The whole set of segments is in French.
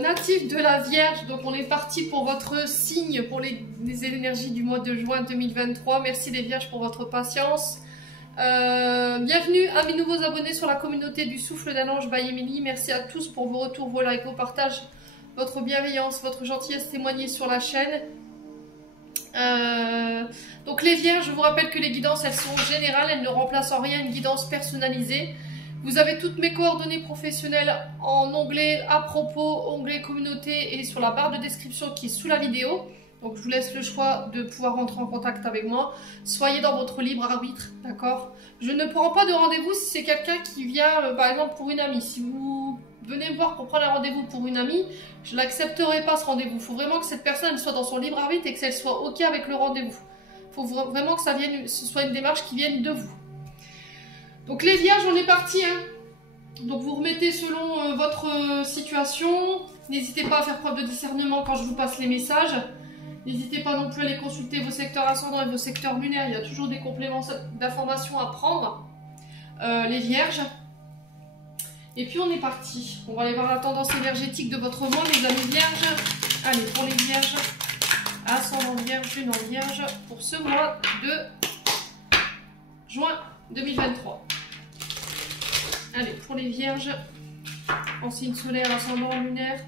natif de la Vierge, donc on est parti pour votre signe, pour les énergies du mois de juin 2023. Merci les Vierges pour votre patience. Bienvenue à mes nouveaux abonnés sur la communauté du Souffle d'un Ange by Emily. Merci à tous pour vos retours, vos likes, vos partages, votre bienveillance, votre gentillesse témoignée sur la chaîne. Donc les Vierges, je vous rappelle que les guidances, elles sont générales, elles ne remplacent en rien une guidance personnalisée. Vous avez toutes mes coordonnées professionnelles en onglet à propos, onglet communauté et sur la barre de description qui est sous la vidéo. Donc je vous laisse le choix de pouvoir rentrer en contact avec moi. Soyez dans votre libre arbitre, d'accord? Je ne prends pas de rendez-vous si c'est quelqu'un qui vient, par exemple, pour une amie. Si vous venez me voir pour prendre un rendez-vous pour une amie, je ne l'accepterai pas ce rendez-vous. Il faut vraiment que cette personne soit dans son libre arbitre et que elle soit OK avec le rendez-vous. Il faut vraiment que ce soit une démarche qui vienne de vous. Donc les Vierges, on est parti, hein. Donc vous remettez selon votre situation. N'hésitez pas à faire preuve de discernement quand je vous passe les messages. N'hésitez pas non plus à aller consulter vos secteurs ascendants et vos secteurs lunaires. Il y a toujours des compléments d'informations à prendre. Les Vierges. Et puis on est parti. On va aller voir la tendance énergétique de votre mois, mes amis Vierges. Allez, pour les Vierges. Ascendant Vierge, lune en Vierge. Pour ce mois de juin 2023. Allez, pour les Vierges, en signe solaire, ascendant lunaire,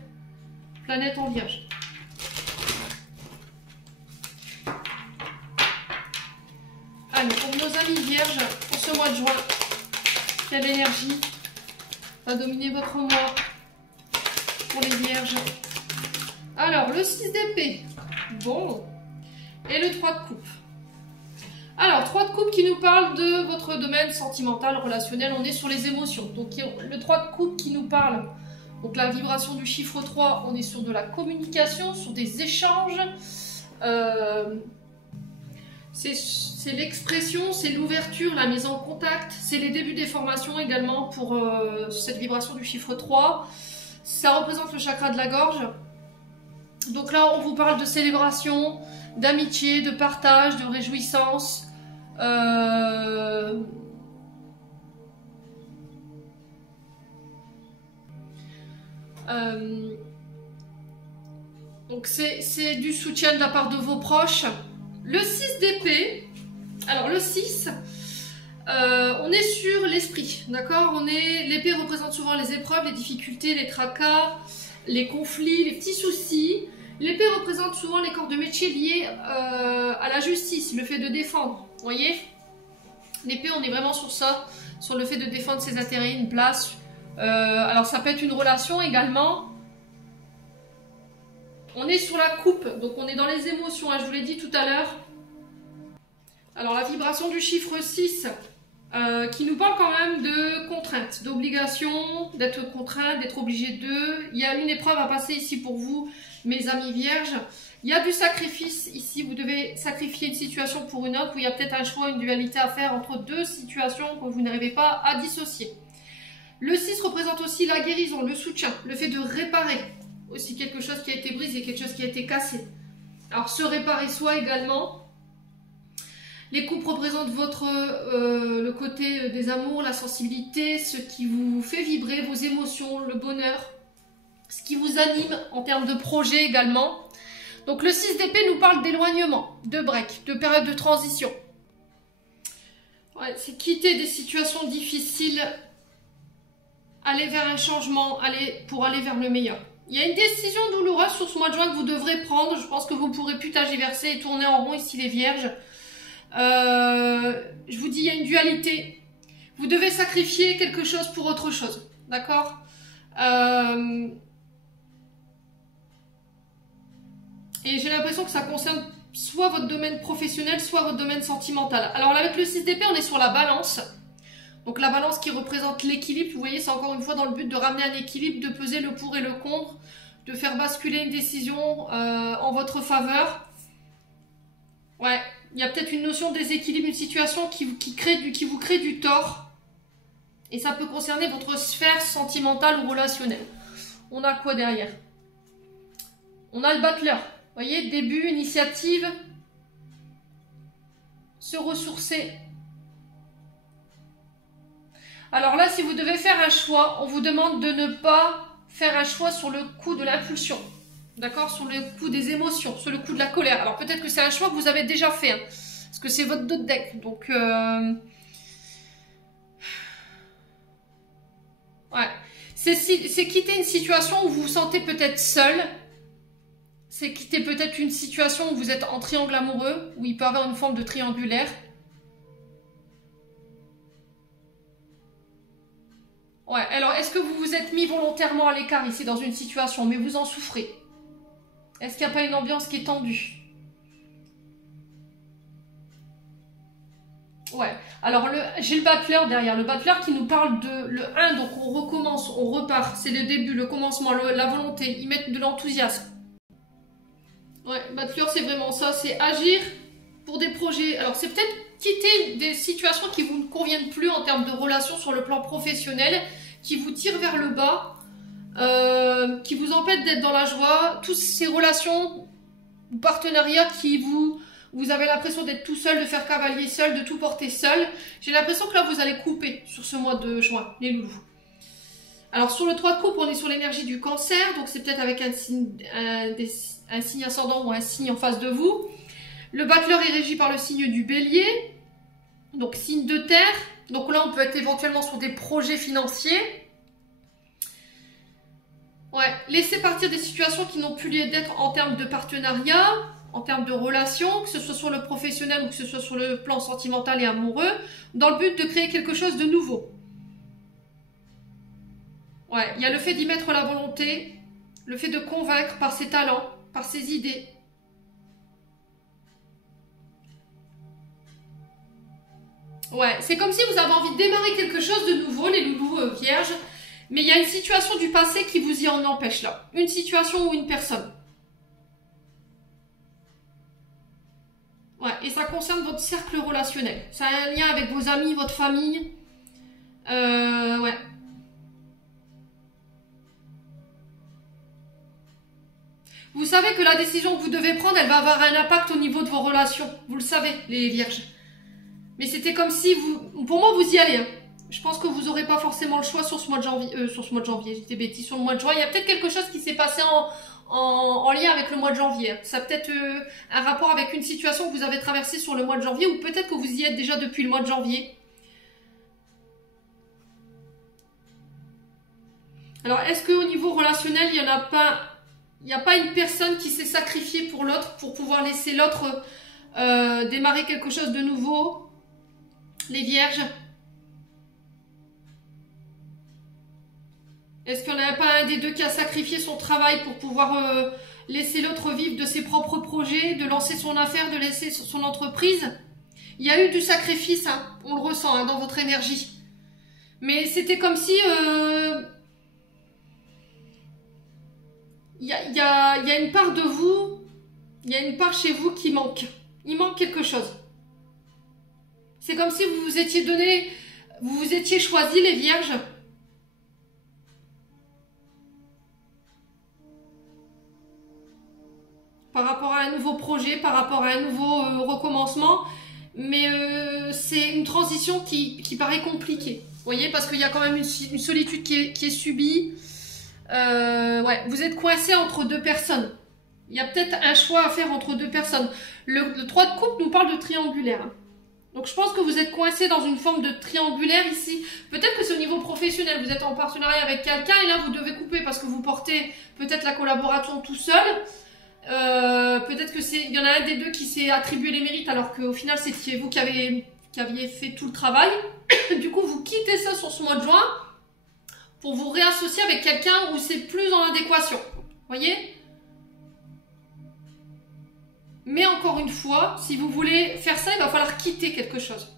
planète en Vierge. Allez, pour nos amis Vierges, pour ce mois de juin, quelle énergie va dominer votre mois pour les Vierges? Alors, le 6 d'épée, bon, et le 3 de coupe. Alors, 3 de coupe qui nous parle de votre domaine sentimental, relationnel, on est sur les émotions. Donc, le 3 de coupe qui nous parle, donc la vibration du chiffre 3, on est sur de la communication, sur des échanges. C'est l'expression, c'est l'ouverture, la mise en contact. C'est les débuts des formations également pour cette vibration du chiffre 3. Ça représente le chakra de la gorge. Donc là, on vous parle de célébration, d'amitié, de partage, de réjouissance. Donc c'est du soutien de la part de vos proches. Le 6 d'épée, alors le 6, on est sur l'esprit, d'accord? L'épée représente souvent les épreuves, les difficultés, les tracas, les conflits, les petits soucis. L'épée représente souvent les corps de métier liés à la justice, le fait de défendre, vous voyez? L'épée, on est vraiment sur ça, sur le fait de défendre ses intérêts, une place. Alors ça peut être une relation également. On est sur la coupe, donc on est dans les émotions, hein, je vous l'ai dit tout à l'heure. Alors la vibration du chiffre 6, qui nous parle quand même de contraintes, d'obligations, d'être contraint, d'être obligé de... Il y a une épreuve à passer ici pour vous, mes amis Vierges. Il y a du sacrifice ici, vous devez sacrifier une situation pour une autre, où il y a peut-être un choix, une dualité à faire entre deux situations que vous n'arrivez pas à dissocier. Le 6 représente aussi la guérison, le soutien, le fait de réparer aussi quelque chose qui a été brisé, quelque chose qui a été cassé. Alors se réparer soi également. Les coupes représentent le côté des amours, la sensibilité, ce qui vous fait vibrer, vos émotions, le bonheur, ce qui vous anime en termes de projet également. Donc le 6 d'épée nous parle d'éloignement, de break, de période de transition. Ouais, c'est quitter des situations difficiles, aller vers un changement, pour aller vers le meilleur. Il y a une décision douloureuse sur ce mois de juin que vous devrez prendre. Je pense que vous pourrez plus tergiverser et tourner en rond ici les Vierges. Je vous dis, il y a une dualité. Vous devez sacrifier quelque chose pour autre chose. D'accord? Et j'ai l'impression que ça concerne soit votre domaine professionnel, soit votre domaine sentimental. Alors là, avec le 6 d'épée, on est sur la balance. Donc la balance qui représente l'équilibre, vous voyez, c'est encore une fois dans le but de ramener un équilibre, de peser le pour et le contre, de faire basculer une décision en votre faveur. Ouais, il y a peut-être une notion de déséquilibre, une situation qui vous crée du tort. Et ça peut concerner votre sphère sentimentale ou relationnelle. On a quoi derrière? On a le battleur. Vous voyez, début, initiative, se ressourcer. Alors là, si vous devez faire un choix, on vous demande de ne pas faire un choix sur le coup de l'impulsion. D'accord? Sur le coup des émotions, sur le coup de la colère. Alors peut-être que c'est un choix que vous avez déjà fait. Hein, parce que c'est votre dos de deck. Donc, ouais. C'est quitter une situation où vous vous sentez peut-être seul. C'est quitter peut-être une situation où vous êtes en triangle amoureux, où il peut y avoir une forme de triangulaire. Ouais, alors est-ce que vous vous êtes mis volontairement à l'écart ici dans une situation, mais vous en souffrez? Est-ce qu'il n'y a pas une ambiance qui est tendue? Ouais, alors j'ai le battleur derrière, le battleur qui nous parle de le 1, donc on recommence, on repart, c'est le début, le commencement, la volonté, ils mettent de l'enthousiasme. Ouais, battleur c'est vraiment ça, c'est agir pour des projets. Alors c'est peut-être quitter des situations qui vous ne conviennent plus en termes de relations sur le plan professionnel, qui vous tirent vers le bas, qui vous empêchent d'être dans la joie, toutes ces relations ou partenariats qui vous avez l'impression d'être tout seul, de faire cavalier seul, de tout porter seul. J'ai l'impression que là vous allez couper sur ce mois de juin, les loulous. Alors sur le 3 de coupe, on est sur l'énergie du cancer, donc c'est peut-être avec un signe ascendant ou un signe en face de vous. Le battleur est régi par le signe du bélier, donc signe de terre. Donc là, on peut être éventuellement sur des projets financiers. Ouais, laisser partir des situations qui n'ont plus lieu d'être en termes de partenariat, en termes de relations, que ce soit sur le professionnel ou que ce soit sur le plan sentimental et amoureux, dans le but de créer quelque chose de nouveau. Ouais, il y a le fait d'y mettre la volonté, le fait de convaincre par ses talents, par ses idées. Ouais, c'est comme si vous avez envie de démarrer quelque chose de nouveau, les loulous vierges, mais il y a une situation du passé qui vous y en empêche là. Une situation ou une personne. Ouais, et ça concerne votre cercle relationnel. Ça a un lien avec vos amis, votre famille. Ouais. Vous savez que la décision que vous devez prendre, elle va avoir un impact au niveau de vos relations. Vous le savez, les vierges. Mais c'était comme si vous... Pour moi, vous y allez. Hein. Je pense que vous n'aurez pas forcément le choix sur ce mois de janvier. Sur ce mois de janvier, j'étais bêtise. Sur le mois de juin, il y a peut-être quelque chose qui s'est passé en lien avec le mois de janvier. Ça a peut-être un rapport avec une situation que vous avez traversée sur le mois de janvier, ou peut-être que vous y êtes déjà depuis le mois de janvier. Alors, est-ce qu'au niveau relationnel, il n'y a pas une personne qui s'est sacrifiée pour l'autre, pour pouvoir laisser l'autre démarrer quelque chose de nouveau? Les vierges, est-ce qu'il n'y en a pas un des deux qui a sacrifié son travail pour pouvoir laisser l'autre vivre de ses propres projets, de lancer son affaire, de laisser son entreprise? Il y a eu du sacrifice, hein, on le ressent hein, dans votre énergie. Mais c'était comme si... il y a une part de vous, il y a une part chez vous qui manque. Il manque quelque chose. C'est comme si vous vous étiez donné, vous vous étiez choisi les vierges. Par rapport à un nouveau projet, par rapport à un nouveau recommencement. Mais c'est une transition qui paraît compliquée. Vous voyez, parce qu'il y a quand même une solitude qui est subie. Ouais, vous êtes coincé entre deux personnes. Il y a peut-être un choix à faire entre deux personnes. Le 3 de coupe nous parle de triangulaire. Donc je pense que vous êtes coincé dans une forme de triangulaire ici. Peut-être que c'est au niveau professionnel, vous êtes en partenariat avec quelqu'un et là vous devez couper parce que vous portez peut-être la collaboration tout seul. Peut-être que il y en a un des deux qui s'est attribué les mérites alors qu'au final c'était vous qui aviez fait tout le travail. Du coup vous quittez ça sur ce mois de juin pour vous réassocier avec quelqu'un où c'est plus en adéquation. Voyez ? Mais encore une fois, si vous voulez faire ça, il va falloir quitter quelque chose.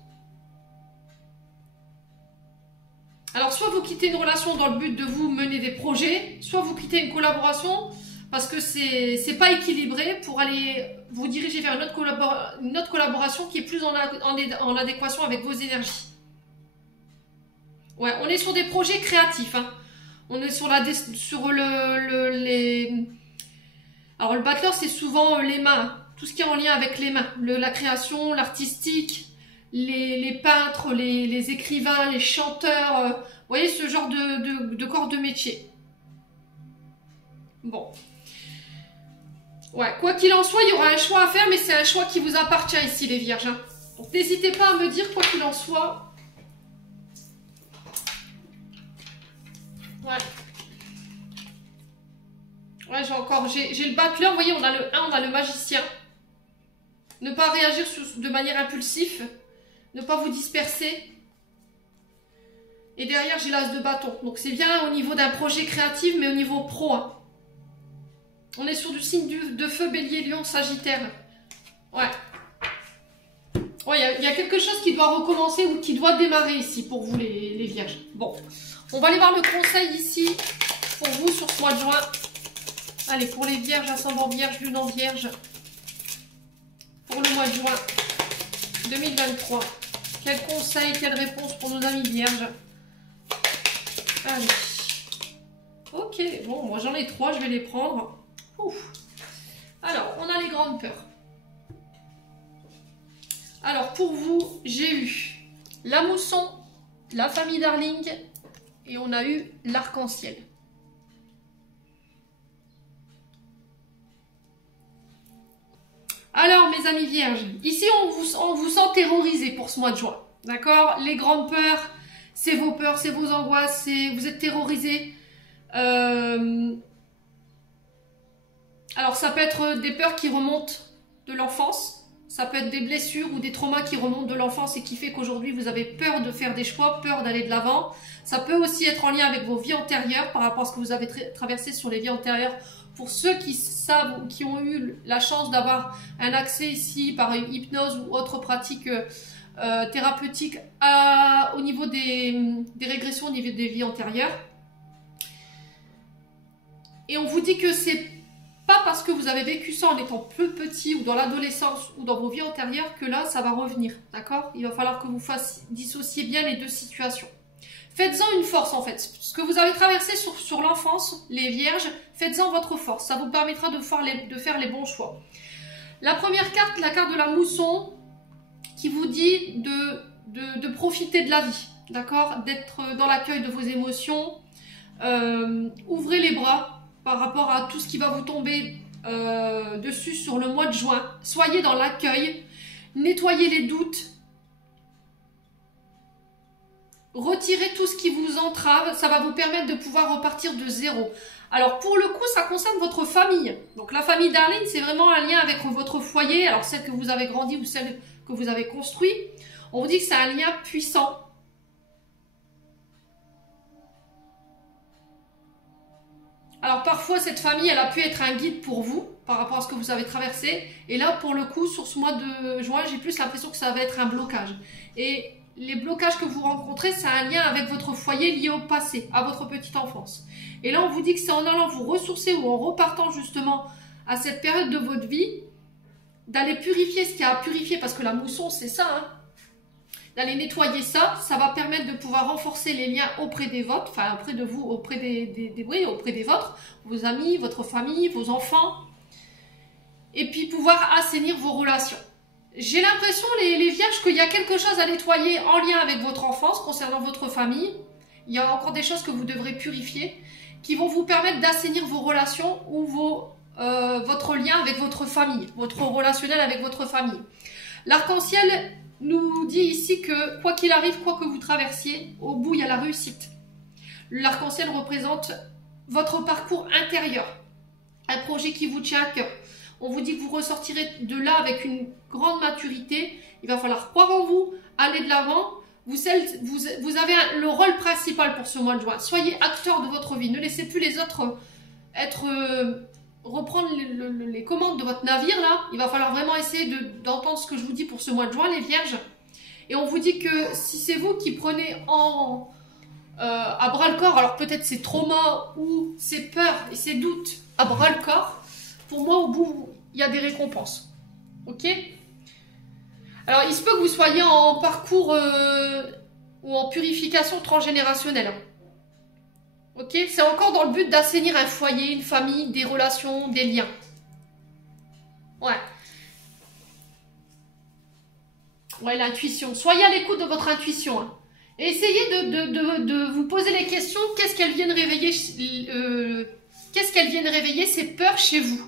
Alors, soit vous quittez une relation dans le but de vous mener des projets, soit vous quittez une collaboration parce que c'est pas équilibré pour aller vous diriger vers une autre collaboration qui est plus en adéquation avec vos énergies. Ouais, on est sur des projets créatifs. Hein. On est sur les... Alors, le battleur, c'est souvent les mains. Tout ce qui est en lien avec les mains, la création, l'artistique, les peintres, les écrivains, les chanteurs, vous voyez ce genre de corps de métier. Bon. Ouais, quoi qu'il en soit, il y aura un choix à faire, mais c'est un choix qui vous appartient ici, les vierges. Hein. Donc n'hésitez pas à me dire, quoi qu'il en soit. Ouais. Ouais, j'ai le butler, vous voyez, on a le 1, on a le magicien. Ne pas réagir de manière impulsive. Ne pas vous disperser. Et derrière, j'ai l'as de bâton. Donc c'est bien au niveau d'un projet créatif, mais au niveau pro. Hein. On est sur du signe de feu, bélier, lion, sagittaire. Ouais. Ouais, il y a quelque chose qui doit recommencer ou qui doit démarrer ici pour vous, les vierges. Bon, on va aller voir le conseil ici pour vous sur ce mois de juin. Allez, pour les vierges, ascendant vierge, lune en vierge. Pour le mois de juin 2023. Quel conseil, quelle réponse pour nos amis vierges? Allez. Ok, bon, moi j'en ai 3, je vais les prendre. Ouf. Alors, on a les grandes peurs. Alors, pour vous, j'ai eu la mousson, la famille Darling et on a eu l'arc-en-ciel. Alors, mes amis vierges, ici, on vous sent terrorisé pour ce mois de juin. D'accord? Les grandes peurs, c'est vos peurs, c'est vos angoisses, vous êtes terrorisés. Alors, ça peut être des peurs qui remontent de l'enfance. Ça peut être des blessures ou des traumas qui remontent de l'enfance et qui fait qu'aujourd'hui, vous avez peur de faire des choix, peur d'aller de l'avant. Ça peut aussi être en lien avec vos vies antérieures par rapport à ce que vous avez traversé sur les vies antérieures. Pour ceux qui savent ou qui ont eu la chance d'avoir un accès ici par une hypnose ou autre pratique thérapeutique au niveau des régressions au niveau des vies antérieures. Et on vous dit que c'est pas parce que vous avez vécu ça en étant peu petit ou dans l'adolescence ou dans vos vies antérieures que là, ça va revenir, d'accord? Il va falloir que vous dissociez bien les deux situations. Faites-en une force en fait. Ce que vous avez traversé sur l'enfance, les vierges, faites-en votre force. Ça vous permettra de faire les bons choix. La première carte, la carte de la mousson, qui vous dit de profiter de la vie, d'accord? D'être dans l'accueil de vos émotions. Ouvrez les bras par rapport à tout ce qui va vous tomber dessus sur le mois de juin. Soyez dans l'accueil, nettoyez les doutes, retirez tout ce qui vous entrave, ça va vous permettre de pouvoir repartir de zéro. Alors pour le coup, ça concerne votre famille. Donc la famille Darling, c'est vraiment un lien avec votre foyer, alors celle que vous avez grandi ou celle que vous avez construit. On vous dit que c'est un lien puissant. Alors parfois cette famille elle a pu être un guide pour vous par rapport à ce que vous avez traversé et là pour le coup sur ce mois de juin j'ai plus l'impression que ça va être un blocage et les blocages que vous rencontrez c'est un lien avec votre foyer lié au passé, à votre petite enfance et là on vous dit que c'est en allant vous ressourcer ou en repartant justement à cette période de votre vie d'aller purifier ce qu'il y a à purifier parce que la mousson c'est ça hein. D'aller nettoyer ça, ça va permettre de pouvoir renforcer les liens auprès des vôtres, enfin auprès de vous, auprès auprès des vôtres, vos amis, votre famille, vos enfants, et puis pouvoir assainir vos relations. J'ai l'impression, les vierges, qu'il y a quelque chose à nettoyer en lien avec votre enfance, concernant votre famille. Il y a encore des choses que vous devrez purifier, qui vont vous permettre d'assainir vos relations ou votre lien avec votre famille, votre relationnel avec votre famille. L'arc-en-ciel nous dit ici que quoi qu'il arrive, quoi que vous traversiez, au bout il y a la réussite. L'arc-en-ciel représente votre parcours intérieur, un projet qui vous tient à cœur. On vous dit que vous ressortirez de là avec une grande maturité. Il va falloir croire en vous, aller de l'avant. Vous avez le rôle principal pour ce mois de juin. Soyez acteur de votre vie. Ne laissez plus les autres reprendre les commandes de votre navire là. Il va falloir vraiment essayer d'entendre ce que je vous dis pour ce mois de juin les vierges et on vous dit que si c'est vous qui prenez à bras le corps, alors peut-être ces traumas ou ces peurs et ces doutes à bras le corps, pour moi au bout il y a des récompenses, ok? Alors il se peut que vous soyez en parcours ou en purification transgénérationnelle. Ok, c'est encore dans le but d'assainir un foyer, une famille, des relations, des liens. Ouais. Ouais, l'intuition. Soyez à l'écoute de votre intuition. Hein. Et essayez de vous poser les questions. Qu'est-ce qu'elles viennent réveiller qu'est-ce qu'elles viennent réveiller? Ces peurs chez vous.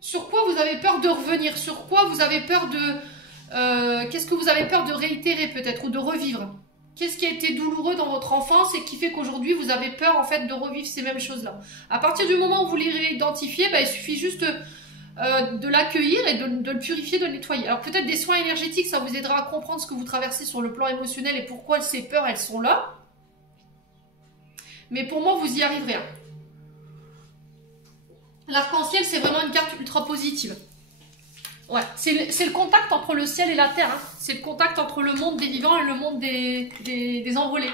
Sur quoi vous avez peur de revenir? Sur quoi vous avez peur de... qu'est-ce que vous avez peur de réitérer peut-être ou de revivre? Qu'est-ce qui a été douloureux dans votre enfance et qui fait qu'aujourd'hui vous avez peur en fait de revivre ces mêmes choses-là? À partir du moment où vous les réidentifiez, il suffit juste de l'accueillir et de le purifier, de le nettoyer. Alors peut-être des soins énergétiques, ça vous aidera à comprendre ce que vous traversez sur le plan émotionnel et pourquoi ces peurs elles sont là. Mais pour moi vous y arriverez. Hein. L'arc-en-ciel c'est vraiment une carte ultra positive. Ouais, c'est le contact entre le ciel et la terre. Hein. C'est le contact entre le monde des vivants et le monde des envolés.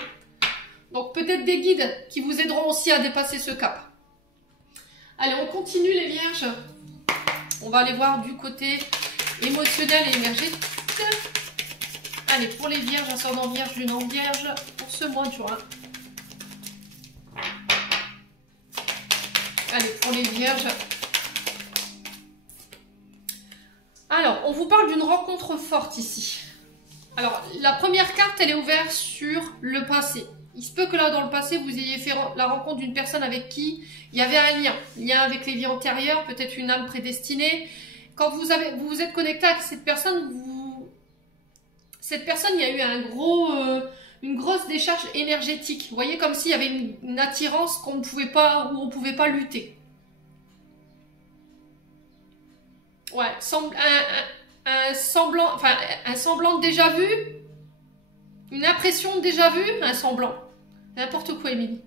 Donc peut-être des guides qui vous aideront aussi à dépasser ce cap. Allez, on continue les vierges. On va aller voir du côté émotionnel et énergétique. Allez, pour les vierges, ascendant vierge, lune en vierge, pour ce mois de juin. Allez, pour les vierges. Alors, on vous parle d'une rencontre forte ici. Alors, la première carte, elle est ouverte sur le passé. Il se peut que là, dans le passé, vous ayez fait la rencontre d'une personne avec qui il y avait un lien avec les vies antérieures, peut-être une âme prédestinée. Quand vous vous êtes connecté avec cette personne, il y a eu une grosse décharge énergétique. Vous voyez, comme s'il y avait une attirance qu'on ne pouvait pas, où on ne pouvait pas lutter. Ouais, un semblant de déjà vu, une impression de déjà vu, un semblant. N'importe quoi, Émilie.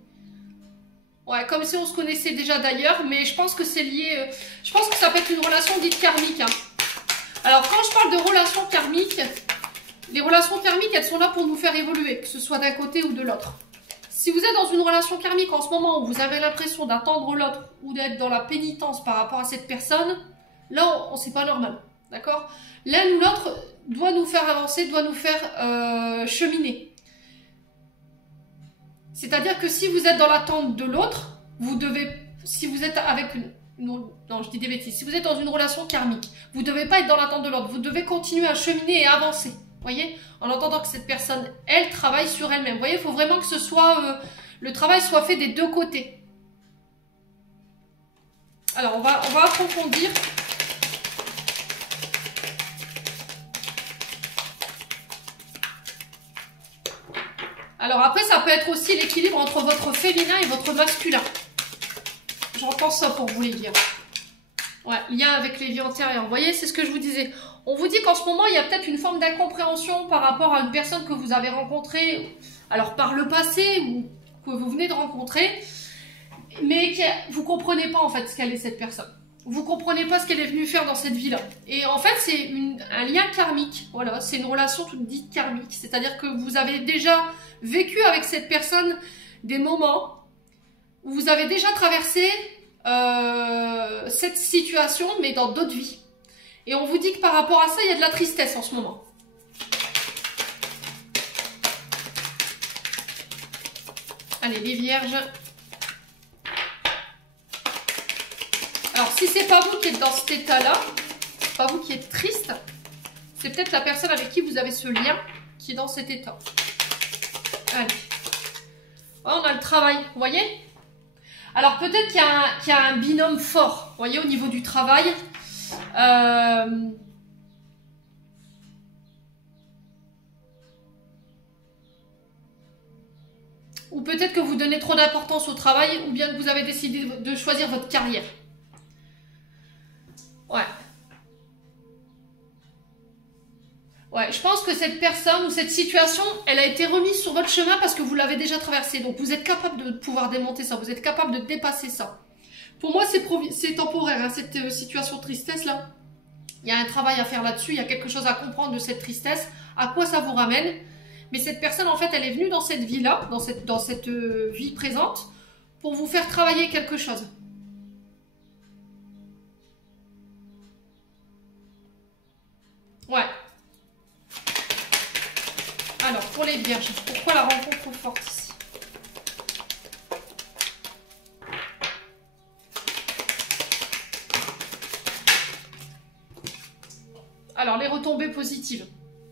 Ouais, comme si on se connaissait déjà d'ailleurs, mais je pense que c'est lié... je pense que ça peut être une relation dite karmique. Hein. Alors, quand je parle de relations karmiques, les relations karmiques, elles sont là pour nous faire évoluer, que ce soit d'un côté ou de l'autre. Si vous êtes dans une relation karmique en ce moment où vous avez l'impression d'attendre l'autre ou d'être dans la pénitence par rapport à cette personne... Là, c'est pas normal, d'accord? L'un ou l'autre doit nous faire avancer, doit nous faire cheminer. C'est-à-dire que si vous êtes dans l'attente de l'autre, vous devez, si vous êtes avec non, je dis des bêtises, si vous êtes dans une relation karmique, vous ne devez pas être dans l'attente de l'autre, vous devez continuer à cheminer et à avancer, voyez? En entendant que cette personne, elle, travaille sur elle-même. Vous voyez, il faut vraiment que ce soit, le travail soit fait des deux côtés. Alors, on va approfondir. Alors après, ça peut être aussi l'équilibre entre votre féminin et votre masculin. J'entends ça pour vous les dire. Ouais, lien avec les vies antérieures. Vous voyez, c'est ce que je vous disais. On vous dit qu'en ce moment, il y a peut-être une forme d'incompréhension par rapport à une personne que vous avez rencontrée, alors par le passé, ou que vous venez de rencontrer, mais que vous ne comprenez pas en fait ce qu'elle est cette personne. Vous ne comprenez pas ce qu'elle est venue faire dans cette vie-là. Et en fait, c'est un lien karmique. Voilà, c'est une relation toute dite karmique. C'est-à-dire que vous avez déjà vécu avec cette personne des moments où vous avez déjà traversé cette situation, mais dans d'autres vies. Et on vous dit que par rapport à ça, il y a de la tristesse en ce moment. Allez, les vierges. Alors, si c'est pas vous qui êtes dans cet état-là, c'est pas vous qui êtes triste, c'est peut-être la personne avec qui vous avez ce lien qui est dans cet état. Allez. Oh, on a le travail, vous voyez? Alors, peut-être qu'il y a un binôme fort, vous voyez, au niveau du travail. Ou peut-être que vous donnez trop d'importance au travail, ou bien que vous avez décidé de choisir votre carrière. Ouais. Ouais, je pense que cette personne ou cette situation, elle a été remise sur votre chemin parce que vous l'avez déjà traversée. Donc vous êtes capable de pouvoir démonter ça, vous êtes capable de dépasser ça. Pour moi, c'est temporaire, hein, cette situation de tristesse-là. Il y a un travail à faire là-dessus, il y a quelque chose à comprendre de cette tristesse, à quoi ça vous ramène. Mais cette personne, en fait, elle est venue dans cette vie-là, dans cette vie présente, pour vous faire travailler quelque chose. Ouais. Alors, pour les vierges, pourquoi la rencontre forte ici? Alors, les retombées positives.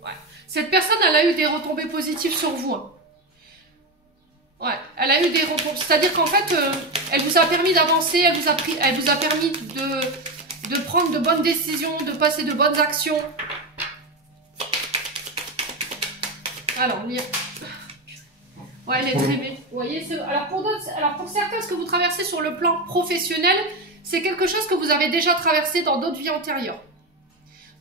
Ouais. Cette personne, elle a eu des retombées positives sur vous. Hein. Ouais, elle a eu des retombées. C'est-à-dire qu'en fait, Elle vous a permis d'avancer, elle vous a permis de prendre de bonnes décisions, de passer de bonnes actions. Alors, ouais, elle est très belle. Vous voyez, alors pour certains, ce que vous traversez sur le plan professionnel, c'est quelque chose que vous avez déjà traversé dans d'autres vies antérieures.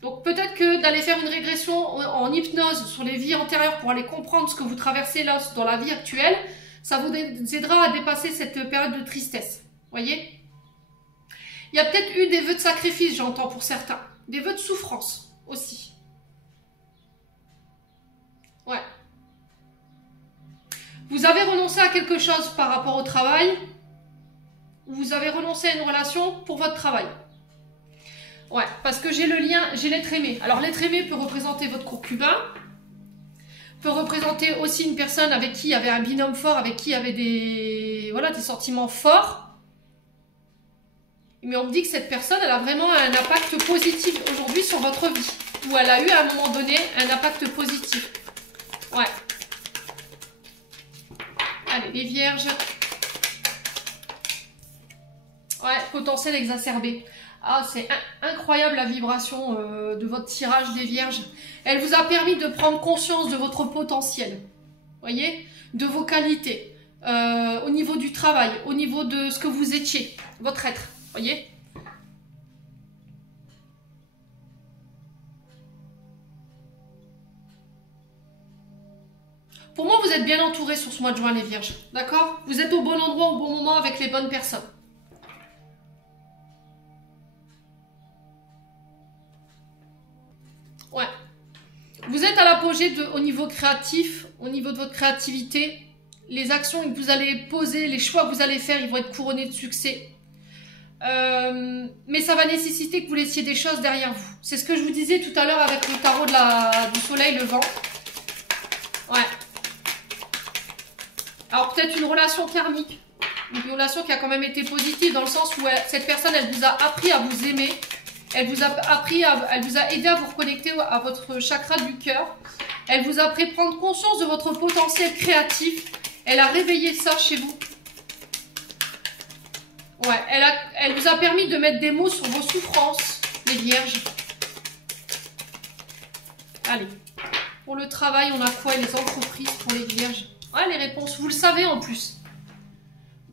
Donc peut-être que d'aller faire une régression en hypnose sur les vies antérieures pour aller comprendre ce que vous traversez là dans la vie actuelle, ça vous aidera à dépasser cette période de tristesse. Voyez? Il y a peut-être eu des vœux de sacrifice, j'entends pour certains. Des vœux de souffrance aussi. Ouais. Vous avez renoncé à quelque chose par rapport au travail, ou vous avez renoncé à une relation pour votre travail. Ouais, parce que j'ai le lien, j'ai l'être aimé. Alors l'être aimé peut représenter votre concubin, peut représenter aussi une personne avec qui il y avait un binôme fort, avec qui il y avait des sentiments forts. Mais on me dit que cette personne, elle a vraiment un impact positif aujourd'hui sur votre vie. Ou elle a eu à un moment donné un impact positif. Ouais. Allez, les vierges. Ouais, potentiel exacerbé. Ah, c'est incroyable la vibration de votre tirage des vierges. Elle vous a permis de prendre conscience de votre potentiel. Voyez? De vos qualités. Au niveau du travail, au niveau de ce que vous étiez. Votre être. Voyez? Pour moi, vous êtes bien entourés sur ce mois de juin, les vierges. D'accord? Vous êtes au bon endroit, au bon moment, avec les bonnes personnes. Ouais. Vous êtes à l'apogée au niveau créatif, au niveau de votre créativité. Les actions que vous allez poser, les choix que vous allez faire, ils vont être couronnés de succès. Mais ça va nécessiter que vous laissiez des choses derrière vous. C'est ce que je vous disais tout à l'heure avec le tarot du soleil levant. Ouais. Alors peut-être une relation karmique. Une relation qui a quand même été positive dans le sens où cette personne, elle vous a appris à vous aimer. Elle vous a aidé à vous reconnecter à votre chakra du cœur. Elle vous a fait prendre conscience de votre potentiel créatif. Elle a réveillé ça chez vous. Ouais, elle vous a permis de mettre des mots sur vos souffrances, les vierges. Allez. Pour le travail, on a quoi? Les entreprises pour les vierges. Ouais, les réponses, vous le savez en plus.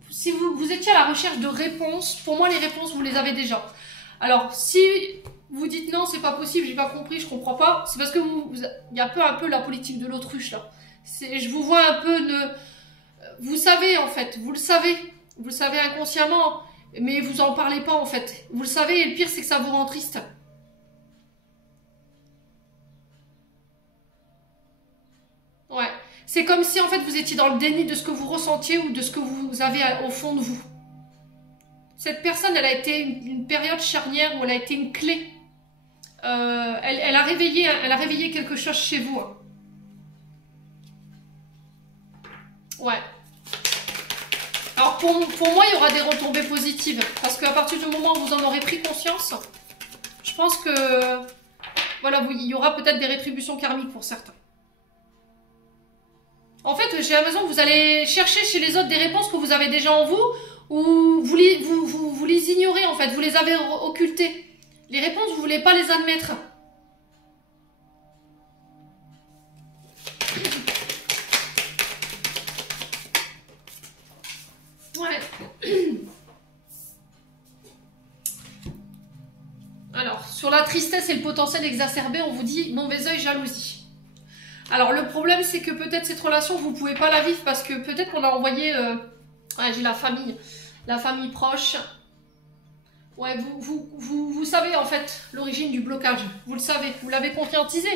Si vous étiez à la recherche de réponses, pour moi, les réponses, vous les avez déjà. Alors, si vous dites non, c'est pas possible, j'ai pas compris, je comprends pas, c'est parce que il y a un peu la politique de l'autruche là. Je vous vois un peu vous savez en fait, vous le savez inconsciemment, mais vous en parlez pas en fait. Vous le savez et le pire c'est que ça vous rend triste. Ouais, c'est comme si en fait vous étiez dans le déni de ce que vous ressentiez ou de ce que vous avez au fond de vous. Cette personne, elle a été une période charnière où elle a été une clé. Elle a réveillé quelque chose chez vous. Hein. Ouais. Alors pour moi, il y aura des retombées positives. Parce qu'à partir du moment où vous en aurez pris conscience, je pense que voilà, il y aura peut-être des rétributions karmiques pour certains. En fait, j'ai l'impression que vous allez chercher chez les autres des réponses que vous avez déjà en vous. Ou vous les ignorez en fait, vous les avez occultées. Les réponses, vous ne voulez pas les admettre. Ouais. Alors, sur la tristesse et le potentiel exacerbé, on vous dit mauvais œil, jalousie. Alors, le problème, c'est que peut-être cette relation, vous ne pouvez pas la vivre parce que peut-être qu'on a envoyé... j'ai la famille proche. Ouais, vous savez en fait l'origine du blocage. Vous le savez, vous l'avez conscientisé.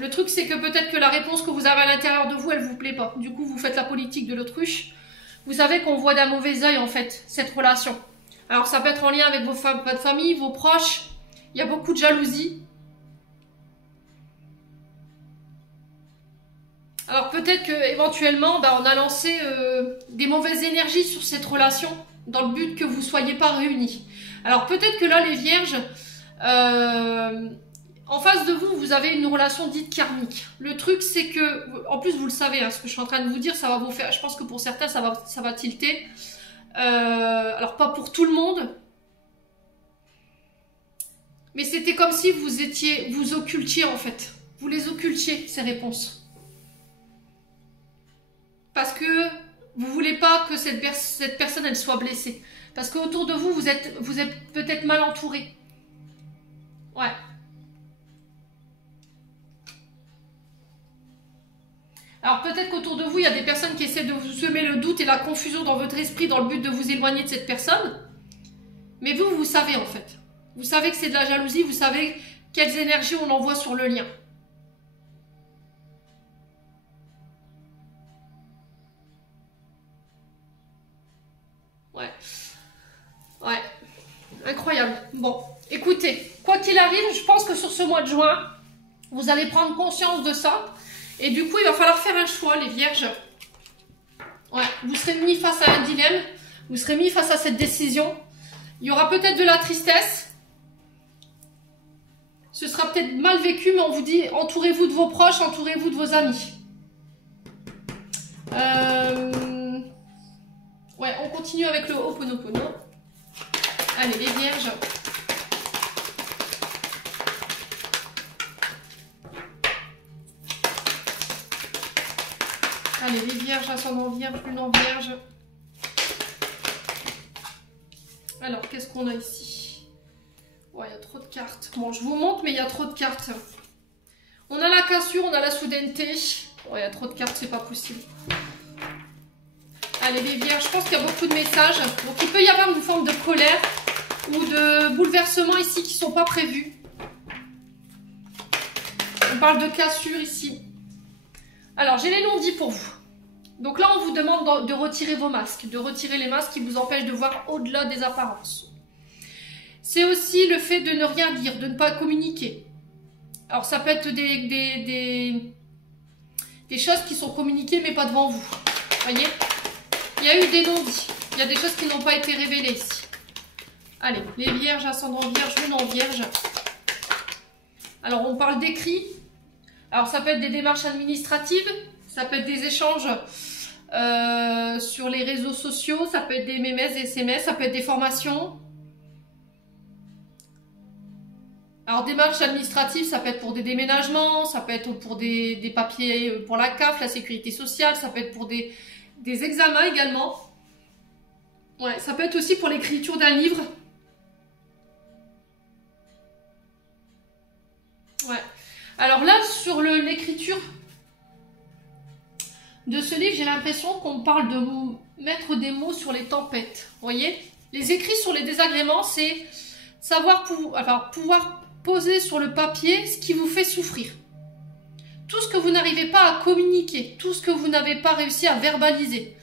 Le truc, c'est que peut-être que la réponse que vous avez à l'intérieur de vous, elle vous plaît pas. Du coup, vous faites la politique de l'autruche. Vous savez qu'on voit d'un mauvais œil en fait cette relation. Alors, ça peut être en lien avec votre famille, vos proches. Il y a beaucoup de jalousie. Alors peut-être que éventuellement, on a lancé des mauvaises énergies sur cette relation dans le but que vous ne soyez pas réunis. Alors peut-être que là, les vierges, en face de vous, vous avez une relation dite karmique. Le truc, c'est que, en plus, vous le savez, hein, ce que je suis en train de vous dire, ça va vous faire, je pense que pour certains, ça va tilter. Alors pas pour tout le monde, mais c'était comme si vous occultiez en fait. Vous les occultiez, ces réponses. Parce que vous voulez pas que cette personne elle soit blessée. Parce qu'autour de vous, vous êtes peut-être mal entouré. Ouais. Alors peut-être qu'autour de vous, il y a des personnes qui essaient de vous semer le doute et la confusion dans votre esprit dans le but de vous éloigner de cette personne. Mais vous, vous savez en fait. Vous savez que c'est de la jalousie, vous savez quelles énergies on envoie sur le lien. Ouais. Ouais. Incroyable. Bon, écoutez, quoi qu'il arrive, je pense que sur ce mois de juin, vous allez prendre conscience de ça. Et du coup, il va falloir faire un choix, les vierges. Ouais, vous serez mis face à un dilemme. Vous serez mis face à cette décision. Il y aura peut-être de la tristesse. Ce sera peut-être mal vécu, mais on vous dit, entourez-vous de vos proches, entourez-vous de vos amis. Ouais, on continue avec le Ho'oponopono. Allez, les vierges. Allez, les vierges, ascendant vierge, lune en vierge. Alors, qu'est-ce qu'on a ici? Ouais, il y a trop de cartes. Bon, je vous montre, mais il y a trop de cartes. On a la cassure, on a la soudaineté. Ouais, il y a trop de cartes, c'est pas possible. Allez, les vierges, je pense qu'il y a beaucoup de messages. Donc, il peut y avoir une forme de colère ou de bouleversement ici qui ne sont pas prévus. On parle de cassure ici. Alors, j'ai les non-dits pour vous. Donc là, on vous demande de retirer vos masques, de retirer les masques qui vous empêchent de voir au-delà des apparences. C'est aussi le fait de ne rien dire, de ne pas communiquer. Alors, ça peut être des choses qui sont communiquées, mais pas devant vous. Voyez ? Il y a eu des non-dits. Il y a des choses qui n'ont pas été révélées ici. Allez, les vierges, ascendant vierge, lune en vierge. Alors, on parle d'écrit. Alors, ça peut être des démarches administratives. Ça peut être des échanges sur les réseaux sociaux. Ça peut être des mémes, des SMS. Ça peut être des formations. Alors, démarches administratives, ça peut être pour des déménagements. Ça peut être pour des papiers pour la CAF, la sécurité sociale. Ça peut être pour des examens également. Ouais, ça peut être aussi pour l'écriture d'un livre. Ouais. Alors là, sur l'écriture de ce livre, j'ai l'impression qu'on parle de mettre des mots sur les tempêtes. Vous voyez ? Les écrits sur les désagréments, c'est savoir pouvoir poser sur le papier ce qui vous fait souffrir. Tout ce que vous n'arrivez pas à communiquer, tout ce que vous n'avez pas réussi à verbaliser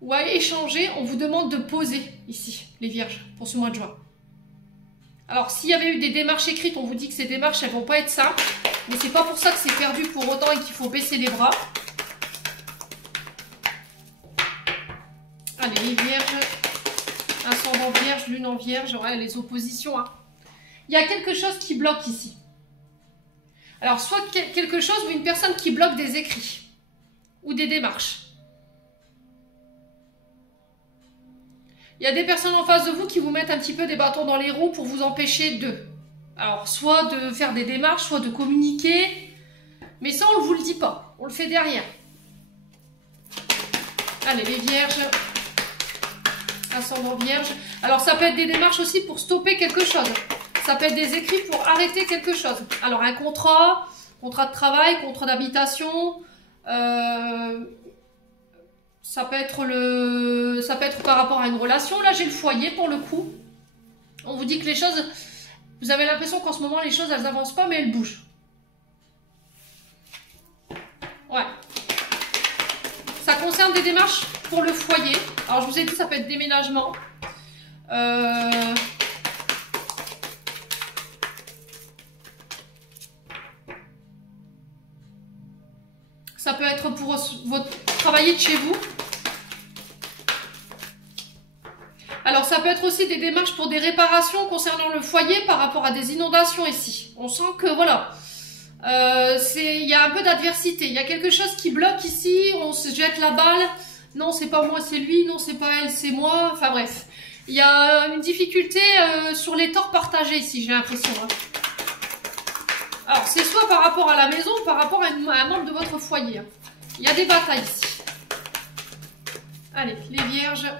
ou à échanger, on vous demande de poser ici, les vierges, pour ce mois de juin. Alors, s'il y avait eu des démarches écrites, on vous dit que ces démarches, elles ne vont pas être simples, mais c'est pas pour ça que c'est perdu pour autant et qu'il faut baisser les bras. Allez, les vierges, ascendant vierge, lune en vierge, ouais, les oppositions. Hein. Il y a quelque chose qui bloque ici. Alors, soit quelque chose ou une personne qui bloque des écrits ou des démarches. Il y a des personnes en face de vous qui vous mettent un petit peu des bâtons dans les roues pour vous empêcher de... Alors, soit de faire des démarches, soit de communiquer. Mais ça, on ne vous le dit pas. On le fait derrière. Allez, les vierges. Ascendant vierge. Alors, ça peut être des démarches aussi pour stopper quelque chose. Ça peut être des écrits pour arrêter quelque chose. Alors, un contrat de travail, contrat d'habitation. Ça peut être par rapport à une relation. Là, j'ai le foyer pour le coup. On vous dit que les choses... Vous avez l'impression qu'en ce moment, les choses, elles n'avancent pas, mais elles bougent. Ouais. Ça concerne des démarches pour le foyer. Alors, je vous ai dit, ça peut être déménagement. Ça peut être pour travailler de chez vous. Alors, ça peut être aussi des démarches pour des réparations concernant le foyer par rapport à des inondations ici. On sent que, voilà, il y a un peu d'adversité. Il y a quelque chose qui bloque ici, on se jette la balle. Non, c'est pas moi, c'est lui. Non, c'est pas elle, c'est moi. Enfin bref. Il y a une difficulté sur les torts partagés ici, j'ai l'impression. Hein. Alors, c'est soit par rapport à la maison ou par rapport à un membre de votre foyer. Hein. Il y a des batailles ici. Allez, les vierges.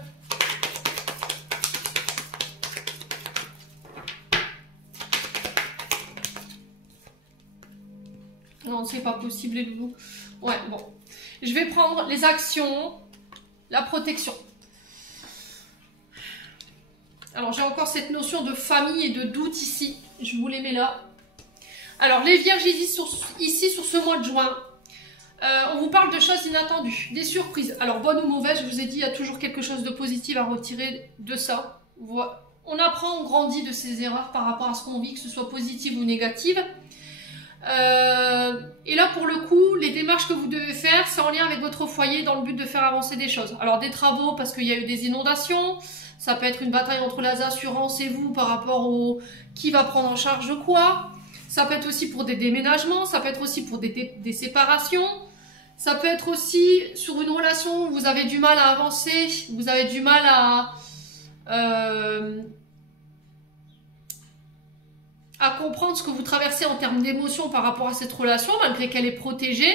Non, c'est pas possible, les loulous. Ouais, bon. Je vais prendre les actions, la protection. Alors, j'ai encore cette notion de famille et de doute ici. Je vous les mets là. Alors, les vierges ici sur ce mois de juin, on vous parle de choses inattendues, des surprises. Alors, bonne ou mauvaise, je vous ai dit, il y a toujours quelque chose de positif à retirer de ça. On apprend, on grandit de ses erreurs par rapport à ce qu'on vit, que ce soit positive ou négative. Et là, pour le coup, les démarches que vous devez faire, c'est en lien avec votre foyer dans le but de faire avancer des choses. Alors, des travaux parce qu'il y a eu des inondations. Ça peut être une bataille entre les assurances et vous par rapport au qui va prendre en charge quoi. Ça peut être aussi pour des déménagements. Ça peut être aussi pour des séparations. Ça peut être aussi sur une relation où vous avez du mal à avancer. Vous avez du mal à comprendre ce que vous traversez en termes d'émotions par rapport à cette relation, malgré qu'elle est protégée.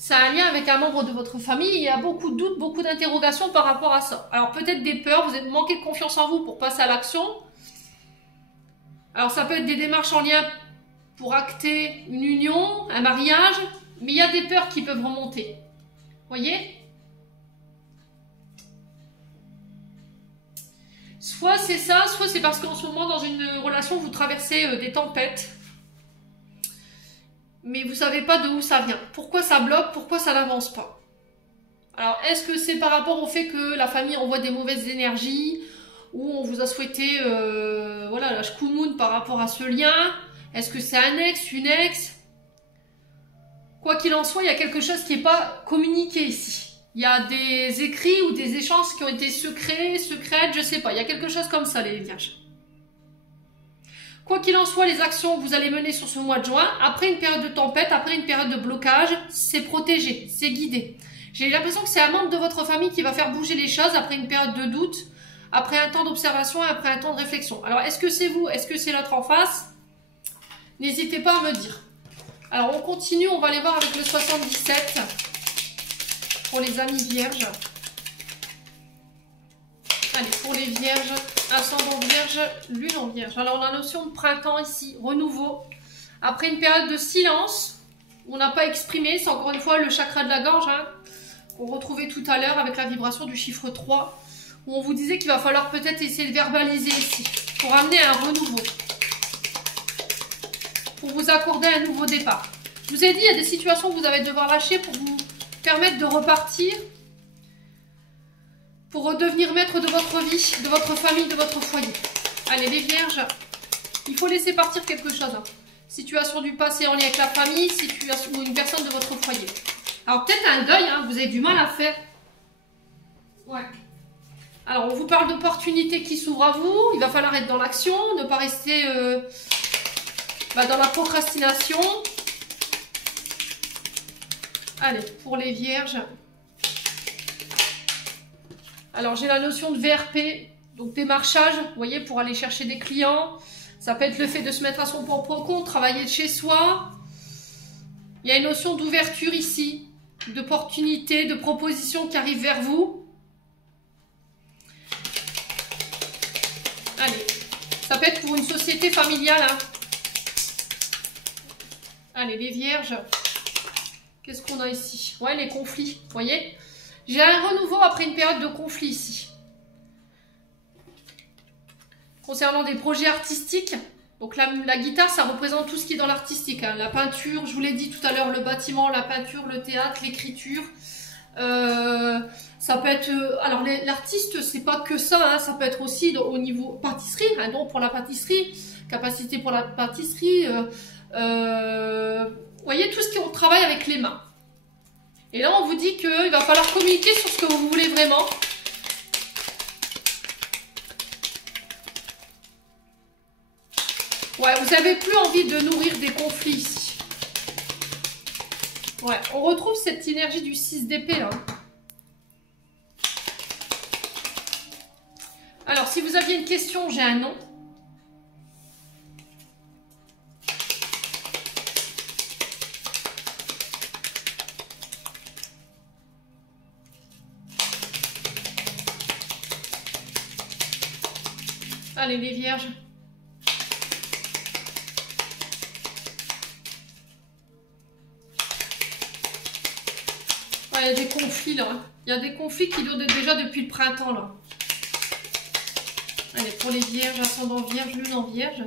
Ça a un lien avec un membre de votre famille. Il y a beaucoup de doutes, beaucoup d'interrogations par rapport à ça. Alors peut-être des peurs, vous avez manqué de confiance en vous pour passer à l'action. Alors ça peut être des démarches en lien pour acter une union, un mariage, mais il y a des peurs qui peuvent remonter. Voyez ? Soit c'est ça, soit c'est parce qu'en ce moment, dans une relation, vous traversez des tempêtes. Mais vous ne savez pas de où ça vient. Pourquoi ça bloque, pourquoi ça n'avance pas. Alors, est-ce que c'est par rapport au fait que la famille envoie des mauvaises énergies, ou on vous a souhaité voilà, la shkoumoun par rapport à ce lien? Est-ce que c'est un ex, une ex? Quoi qu'il en soit, il y a quelque chose qui n'est pas communiqué ici. Il y a des écrits ou des échanges qui ont été secrets, secrètes, je sais pas. Il y a quelque chose comme ça, les vierges. Quoi qu'il en soit, les actions que vous allez mener sur ce mois de juin, après une période de tempête, après une période de blocage, c'est protégé, c'est guidé. J'ai l'impression que c'est un membre de votre famille qui va faire bouger les choses après une période de doute, après un temps d'observation et après un temps de réflexion. Alors, est-ce que c'est vous? Est-ce que c'est l'autre en face? N'hésitez pas à me dire. Alors, on continue, on va aller voir avec le 77 pour les amis vierges. Allez, pour les vierges, ascendant vierge, lune en vierge. Alors, on a la notion de printemps ici, renouveau. Après une période de silence, on n'a pas exprimé, c'est encore une fois le chakra de la gorge, hein, qu'on retrouvait tout à l'heure avec la vibration du chiffre 3, où on vous disait qu'il va falloir peut-être essayer de verbaliser ici, pour amener un renouveau, pour vous accorder un nouveau départ. Je vous ai dit, il y a des situations que vous allez devoir lâcher pour vous permettre de repartir, pour redevenir maître de votre vie, de votre famille, de votre foyer. Allez, les vierges, il faut laisser partir quelque chose. Hein. Situation du passé en lien avec la famille, situation ou une personne de votre foyer. Alors, peut-être un deuil, hein, vous avez du mal à faire. Ouais. Alors, on vous parle d'opportunités qui s'ouvrent à vous. Il va falloir être dans l'action, ne pas rester dans la procrastination. Allez, pour les vierges. Alors, j'ai la notion de VRP, donc démarchage, vous voyez, pour aller chercher des clients. Ça peut être le fait de se mettre à son propre compte, travailler de chez soi. Il y a une notion d'ouverture ici, d'opportunité, de proposition qui arrive vers vous. Allez, ça peut être pour une société familiale. Hein. Allez, les vierges. Qu'est-ce qu'on a ici? Ouais, les conflits, vous voyez? J'ai un renouveau après une période de conflit ici. Concernant des projets artistiques, donc la guitare, ça représente tout ce qui est dans l'artistique. Hein. La peinture, je vous l'ai dit tout à l'heure, le bâtiment, la peinture, le théâtre, l'écriture. Ça peut être... alors, l'artiste, c'est pas que ça. Hein. Ça peut être aussi au niveau pâtisserie, un don pour la pâtisserie, capacité pour la pâtisserie. Vous voyez, tout ce qu'on travaille avec les mains. Et là, on vous dit qu'il va falloir communiquer sur ce que vous voulez vraiment. Ouais, vous n'avez plus envie de nourrir des conflits ici. Ouais, on retrouve cette énergie du 6 d'épée là. Alors, si vous aviez une question, j'ai un nom. Allez, les vierges. Ouais, il y a des conflits là. Il y a des conflits qui durent déjà depuis le printemps là. Allez, pour les vierges, ascendant vierge, lune en vierge.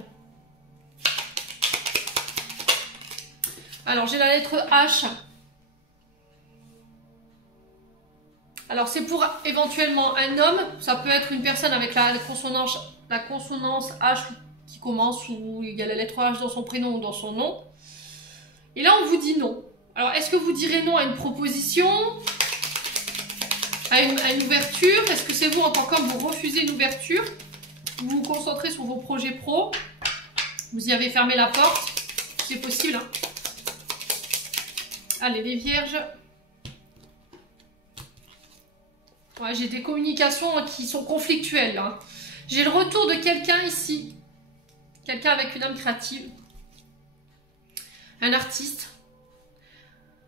Alors, j'ai la lettre H. Alors, c'est pour éventuellement un homme. Ça peut être une personne avec la consonance H qui commence où il y a la lettre H dans son prénom ou dans son nom. Et là, on vous dit non. Alors, est-ce que vous direz non à une proposition, à une ouverture? Est-ce que c'est vous, en tant qu'homme, vous refusez une ouverture? Vous vous concentrez sur vos projets pro? Vous y avez fermé la porte? C'est possible, hein? Allez, les vierges. Ouais, j'ai des communications qui sont conflictuelles, là. J'ai le retour de quelqu'un ici. Quelqu'un avec une âme créative. Un artiste.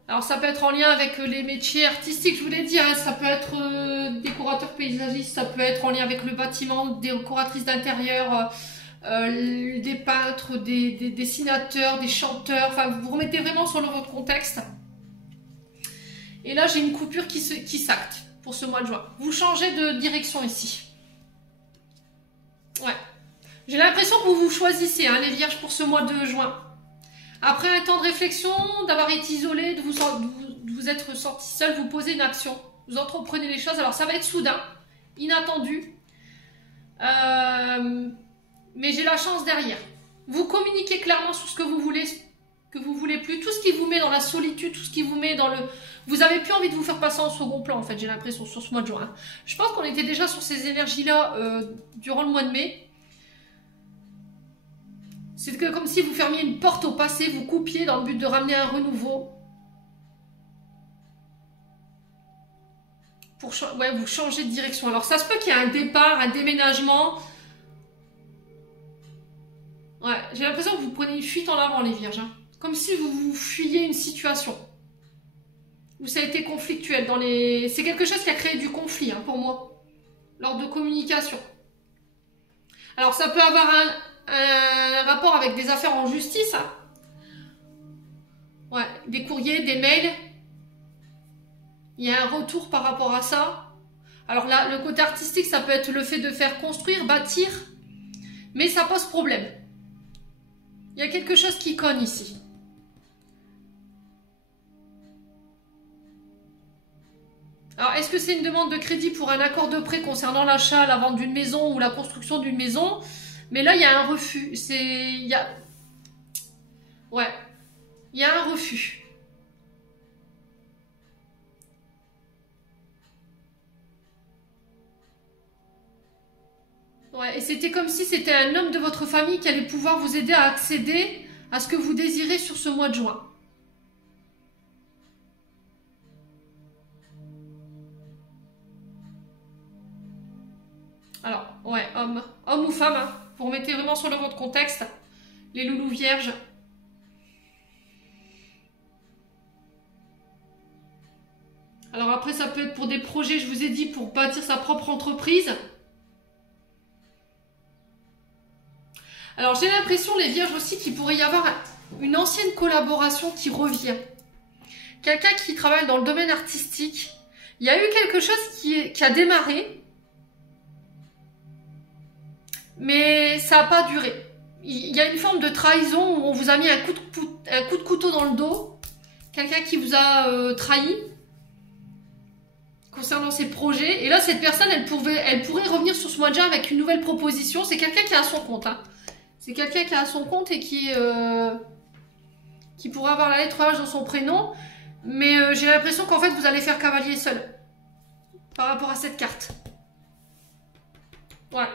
Alors, ça peut être en lien avec les métiers artistiques, je vous l'ai dit. Hein, ça peut être décorateur paysagiste, ça peut être en lien avec le bâtiment, décoratrice d'intérieur, des peintres, des dessinateurs, des chanteurs. Enfin, vous vous remettez vraiment sur votre contexte. Et là, j'ai une coupure qui s'acte pour ce mois de juin. Vous changez de direction ici. Ouais. J'ai l'impression que vous vous choisissez, hein, les vierges, pour ce mois de juin. Après un temps de réflexion, d'avoir été isolé, de vous être sorti seul, vous posez une action. Vous entreprenez les choses. Alors, ça va être soudain, inattendu. Mais j'ai la chance derrière. Vous communiquez clairement sur ce que vous voulez plus. Tout ce qui vous met dans la solitude, tout ce qui vous met dans le... Vous n'avez plus envie de vous faire passer en second plan, en fait, j'ai l'impression, sur ce mois de juin. Je pense qu'on était déjà sur ces énergies-là durant le mois de mai. C'est comme si vous fermiez une porte au passé, vous coupiez dans le but de ramener un renouveau. Ouais, vous changez de direction. Alors, ça se peut qu'il y ait un départ, un déménagement. Ouais, j'ai l'impression que vous prenez une fuite en avant, les vierges. Hein. Comme si vous fuyiez une situation. Où ça a été conflictuel. C'est quelque chose qui a créé du conflit, hein, pour moi. Lors de communication. Alors, ça peut avoir un rapport avec des affaires en justice. Hein. Ouais, des courriers, des mails. Il y a un retour par rapport à ça. Alors là, le côté artistique, ça peut être le fait de faire construire, bâtir. Mais ça pose problème. Il y a quelque chose qui cogne ici. Alors, est-ce que c'est une demande de crédit pour un accord de prêt concernant l'achat, la vente d'une maison ou la construction d'une maison? Mais là, il y a un refus. Ouais. Il y a un refus. Ouais, et c'était comme si c'était un homme de votre famille qui allait pouvoir vous aider à accéder à ce que vous désirez sur ce mois de juin. Alors, ouais, homme ou femme, hein, vous remettez vraiment sur votre contexte, les loulous vierges. Alors après, ça peut être pour des projets, je vous ai dit, pour bâtir sa propre entreprise. Alors, j'ai l'impression, les vierges aussi, qu'il pourrait y avoir une ancienne collaboration qui revient. Quelqu'un qui travaille dans le domaine artistique. Il y a eu quelque chose qui a démarré. Mais ça n'a pas duré. Il y a une forme de trahison où on vous a mis un coup de couteau dans le dos. Quelqu'un qui vous a trahi concernant ses projets. Et là, cette personne, elle pourrait revenir sur ce mois de juin avec une nouvelle proposition. C'est quelqu'un qui a son compte. Hein. C'est quelqu'un qui a son compte et qui pourrait avoir la lettre H dans son prénom. Mais j'ai l'impression qu'en fait, vous allez faire cavalier seul. Par rapport à cette carte. Ouais.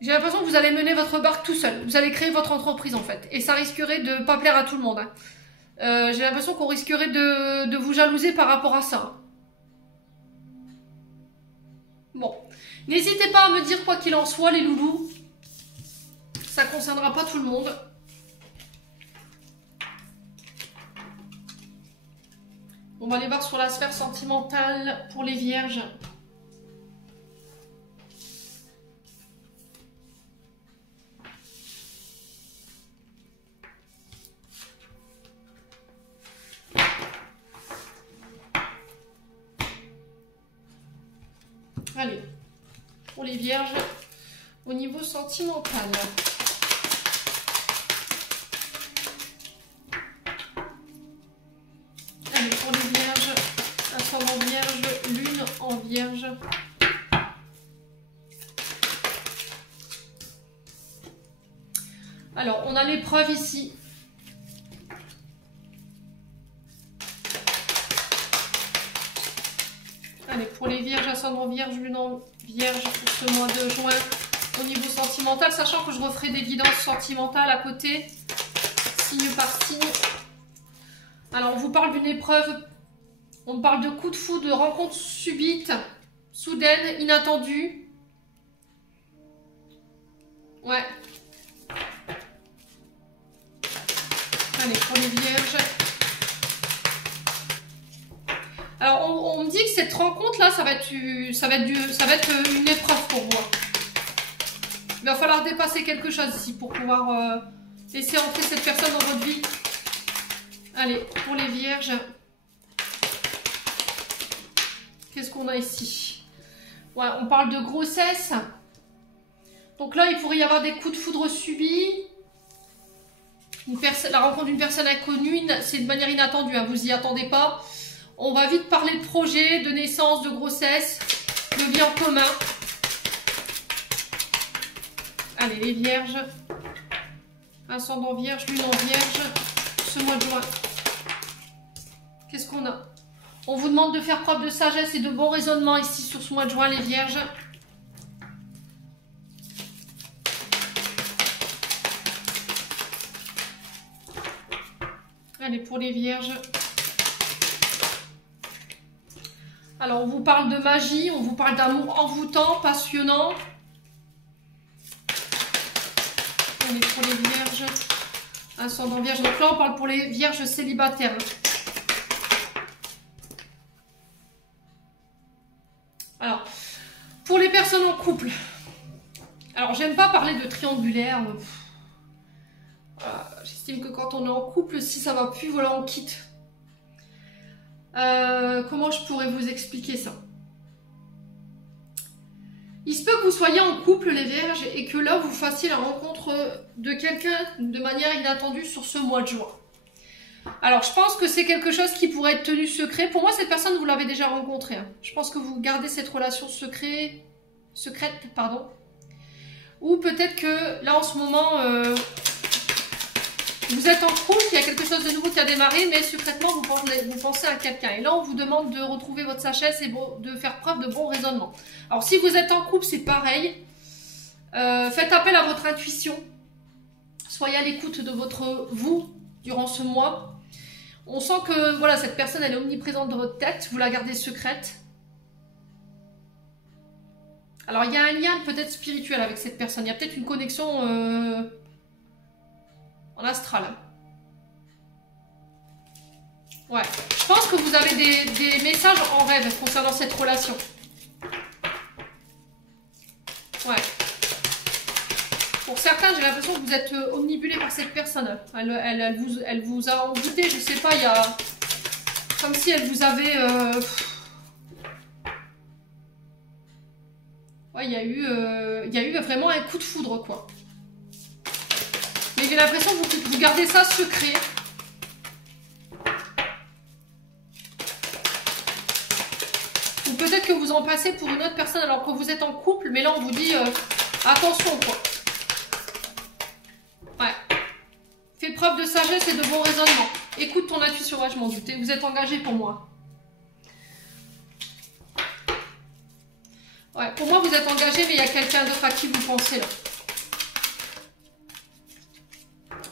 J'ai l'impression que vous allez mener votre barque tout seul. Vous allez créer votre entreprise en fait. Et ça risquerait de ne pas plaire à tout le monde. Hein. J'ai l'impression qu'on risquerait de vous jalouser par rapport à ça. Bon. N'hésitez pas à me dire quoi qu'il en soit, les loulous. Ça ne concernera pas tout le monde. On va aller voir sur la sphère sentimentale pour les vierges. Allez, pour les vierges, au niveau sentimental. Allez, pour les vierges, ascendant vierge, lune en vierge. Alors, on a l'épreuve ici. Allez, pour les vierges, ascendant vierge, lune en vierge pour ce mois de juin au niveau sentimental, sachant que je referai des guidances sentimentales à côté, signe par signe. Alors, on vous parle d'une épreuve, on parle de coup de foudre, de rencontre subite, soudaine, inattendue. Ouais. Allez, pour les vierges. Alors, on me dit que cette rencontre-là, ça va être une épreuve pour vous. Il va falloir dépasser quelque chose ici pour pouvoir laisser entrer cette personne dans votre vie. Allez, pour les vierges. Qu'est-ce qu'on a ici? Ouais, on parle de grossesse. Donc là, il pourrait y avoir des coups de foudre subis. La rencontre d'une personne inconnue, c'est de manière inattendue, hein, vous y attendez pas. On va vite parler de projet, de naissance, de grossesse, de vie en commun. Allez, les vierges. Ascendant vierge, lune en vierge, ce mois de juin. Qu'est-ce qu'on a? On vous demande de faire preuve de sagesse et de bon raisonnement ici sur ce mois de juin, les vierges. Allez, pour les vierges. Alors, on vous parle de magie, on vous parle d'amour envoûtant, passionnant. Allez, pour les vierges. Ascendant vierge. Donc là, on parle pour les vierges célibataires. Alors, pour les personnes en couple. Alors, j'aime pas parler de triangulaire. J'estime que quand on est en couple, si ça va plus, voilà, on quitte. Comment je pourrais vous expliquer ça? Il se peut que vous soyez en couple, les vierges, et que là, vous fassiez la rencontre de quelqu'un de manière inattendue sur ce mois de juin. Alors, je pense que c'est quelque chose qui pourrait être tenu secret. Pour moi, cette personne, vous l'avez déjà rencontrée. Hein. Je pense que vous gardez cette relation secrète, pardon. Ou peut-être que là, en ce moment... vous êtes en couple, il y a quelque chose de nouveau qui a démarré, mais secrètement, vous pensez à quelqu'un. Et là, on vous demande de retrouver votre sagesse et de faire preuve de bon raisonnement. Alors, si vous êtes en couple, c'est pareil. Faites appel à votre intuition. Soyez à l'écoute de vous durant ce mois. On sent que voilà, cette personne, elle est omniprésente dans votre tête. Vous la gardez secrète. Alors, il y a un lien peut-être spirituel avec cette personne. Il y a peut-être une connexion... en astral. Ouais. Je pense que vous avez des messages en rêve concernant cette relation. Ouais. Pour certains, j'ai l'impression que vous êtes omnibulé par cette personne. Elle vous a envoûté, je sais pas, il y a... Comme si elle vous avait... Ouais, il y a eu vraiment un coup de foudre, quoi. Mais j'ai l'impression que vous gardez ça secret. Ou peut-être que vous en passez pour une autre personne alors que vous êtes en couple, mais là on vous dit attention, quoi. Ouais. Fais preuve de sagesse et de bon raisonnement. Écoute ton intuition, ouais, je m'en doutais. Vous êtes engagé pour moi. Ouais, pour moi vous êtes engagé, mais il y a quelqu'un d'autre à qui vous pensez là.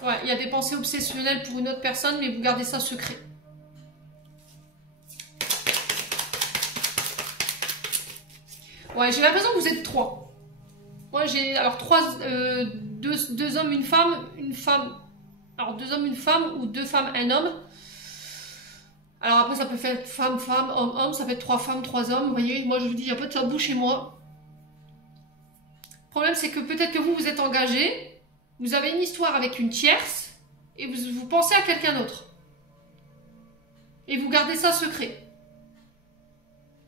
Ouais, il y a des pensées obsessionnelles pour une autre personne, mais vous gardez ça secret. Ouais, j'ai l'impression que vous êtes 3. Moi, j'ai alors deux hommes, une femme. Alors, 2 hommes, une femme, ou 2 femmes, un homme. Alors après, ça peut faire femme, femme, homme, homme. Ça peut être 3 femmes, 3 hommes. Vous voyez, moi, je vous dis, il n'y a pas de tabou chez moi. Le problème, c'est que peut-être que vous êtes engagé. Vous avez une histoire avec une tierce. Et vous pensez à quelqu'un d'autre. Et vous gardez ça secret.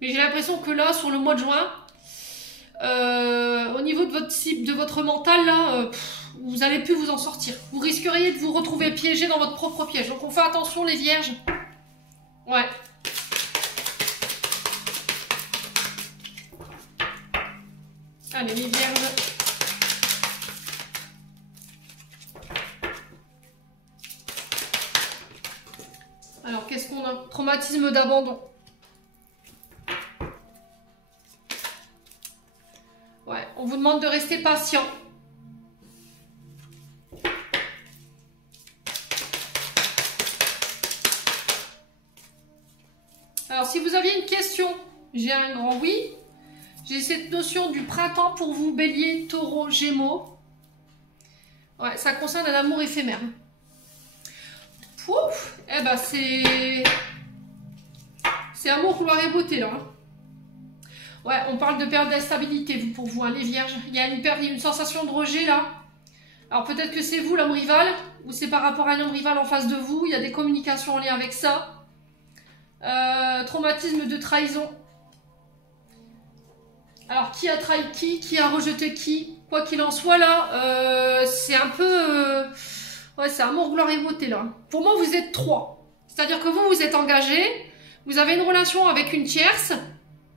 Mais j'ai l'impression que là, sur le mois de juin, au niveau de votre cible, de votre mental, là, vous n'allez plus vous en sortir. Vous risqueriez de vous retrouver piégé dans votre propre piège. Donc on fait attention, les vierges. Ouais. Allez, les vierges. Alors, qu'est-ce qu'on a? Traumatisme d'abandon. Ouais, on vous demande de rester patient. Alors, si vous aviez une question, j'ai un grand oui. J'ai cette notion du printemps pour vous, bélier, taureau, gémeaux. Ouais, ça concerne un amour éphémère. Pouf, eh ben, c'est amour, gloire et beauté, là. Ouais, on parle de période d'instabilité, pour vous, hein, les vierges. Il y a une sensation de rejet, là. Alors, peut-être que c'est vous, l'homme rival, ou c'est par rapport à un homme rival en face de vous. Il y a des communications en lien avec ça. Traumatisme de trahison. Alors, qui a trahi qui a rejeté qui? Quoi qu'il en soit, là, c'est un peu... ouais, c'est amour, gloire et beauté, là. Pour moi, vous êtes 3. C'est-à-dire que vous êtes engagé, vous avez une relation avec une tierce,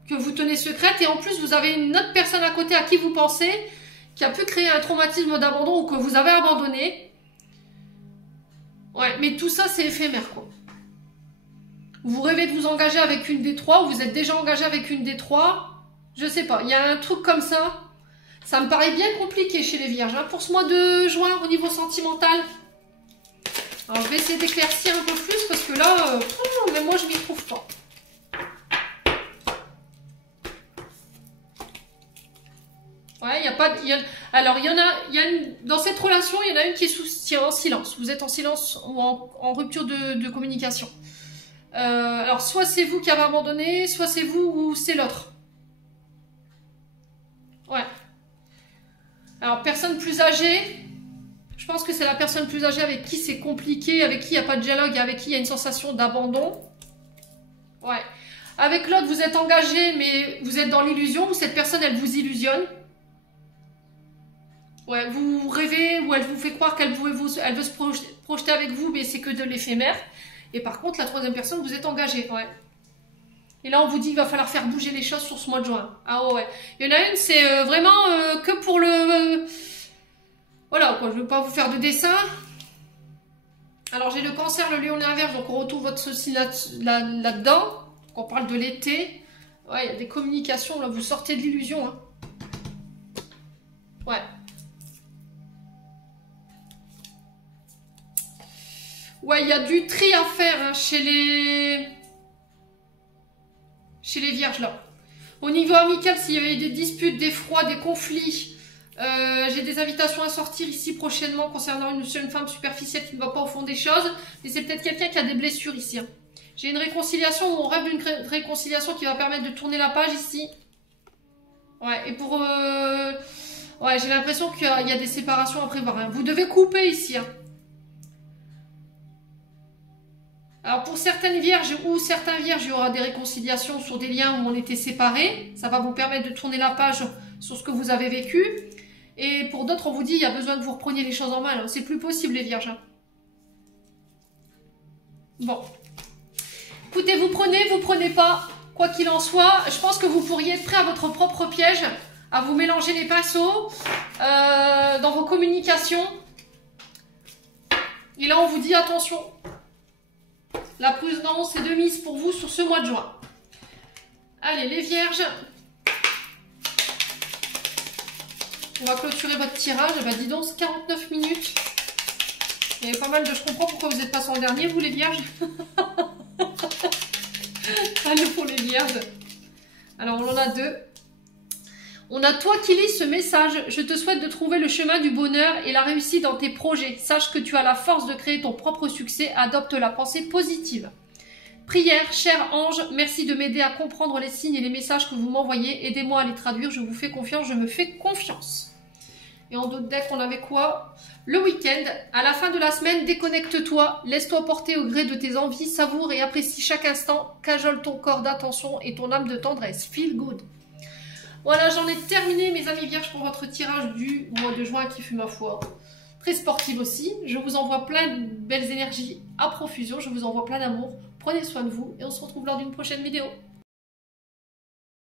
que vous tenez secrète, et en plus, vous avez une autre personne à côté à qui vous pensez, qui a pu créer un traumatisme d'abandon, ou que vous avez abandonné. Ouais, mais tout ça, c'est éphémère, quoi. Vous rêvez de vous engager avec une des 3, ou vous êtes déjà engagé avec une des 3. Je sais pas, il y a un truc comme ça. Ça me paraît bien compliqué chez les vierges, hein, pour ce mois de juin au niveau sentimental. Alors je vais essayer d'éclaircir un peu plus parce que là, mais moi je m'y trouve pas. Ouais, il y a pas... alors dans cette relation, il y en a une qui est en silence. Vous êtes en silence ou en rupture de communication. Alors soit c'est vous qui avez abandonné, soit c'est vous ou c'est l'autre. Ouais. Alors, personne plus âgée, je pense que c'est la personne plus âgée avec qui c'est compliqué, avec qui il n'y a pas de dialogue et avec qui il y a une sensation d'abandon. Ouais. Avec l'autre, vous êtes engagé, mais vous êtes dans l'illusion, ou cette personne, elle vous illusionne. Ouais, vous rêvez, ou elle vous fait croire qu'elle veut se projeter avec vous, mais c'est que de l'éphémère. Et par contre, la troisième personne, vous êtes engagé. Ouais. Et là, on vous dit qu'il va falloir faire bouger les choses sur ce mois de juin. Ah ouais. Il y en a une, c'est vraiment que pour le... voilà, quoi. Je ne veux pas vous faire de dessin. Alors, j'ai le cancer, le lion et la vierge. Donc, on retrouve votre souci là-dedans. Donc, on parle de l'été. Ouais, il y a des communications. Là, vous sortez de l'illusion. Hein. Ouais. Ouais, il y a du tri à faire hein, chez les vierges là. Au niveau amical, s'il y avait des disputes, des froids, des conflits, j'ai des invitations à sortir ici prochainement concernant une femme superficielle qui ne va pas au fond des choses. Mais c'est peut-être quelqu'un qui a des blessures ici. Hein. J'ai une réconciliation, ou on rêve d'une réconciliation qui va permettre de tourner la page ici. Ouais, et pour... ouais, j'ai l'impression qu'il y a des séparations à prévoir. Hein. Vous devez couper ici. Hein. Alors pour certaines vierges ou certains vierges, il y aura des réconciliations sur des liens où on était séparés. Ça va vous permettre de tourner la page sur ce que vous avez vécu. Et pour d'autres, on vous dit, il y a besoin que vous repreniez les choses en main. C'est plus possible les vierges. Bon. Écoutez, vous prenez pas. Quoi qu'il en soit, je pense que vous pourriez être prêt à votre propre piège, à vous mélanger les pinceaux dans vos communications. Et là, on vous dit attention. La prudence est de mise pour vous sur ce mois de juin. Allez, les vierges. On va clôturer votre tirage. Eh ben, dis donc, 49 minutes. Il y avait pas mal de... Je comprends pourquoi vous êtes passé en dernier, vous les vierges. Allez pour les vierges. Alors, on en a 2. On a toi qui lis ce message. Je te souhaite de trouver le chemin du bonheur et la réussite dans tes projets. Sache que tu as la force de créer ton propre succès. Adopte la pensée positive. Prière, cher ange, merci de m'aider à comprendre les signes et les messages que vous m'envoyez. Aidez-moi à les traduire. Je vous fais confiance, je me fais confiance. Et en d'autres decks, on avait quoi? Le week-end, à la fin de la semaine, déconnecte-toi, laisse-toi porter au gré de tes envies, savoure et apprécie chaque instant, cajole ton corps d'attention et ton âme de tendresse. Feel good. Voilà, j'en ai terminé mes amis vierges pour votre tirage du mois de juin qui fut ma foi très sportive aussi. Je vous envoie plein de belles énergies à profusion, je vous envoie plein d'amour. Prenez soin de vous et on se retrouve lors d'une prochaine vidéo.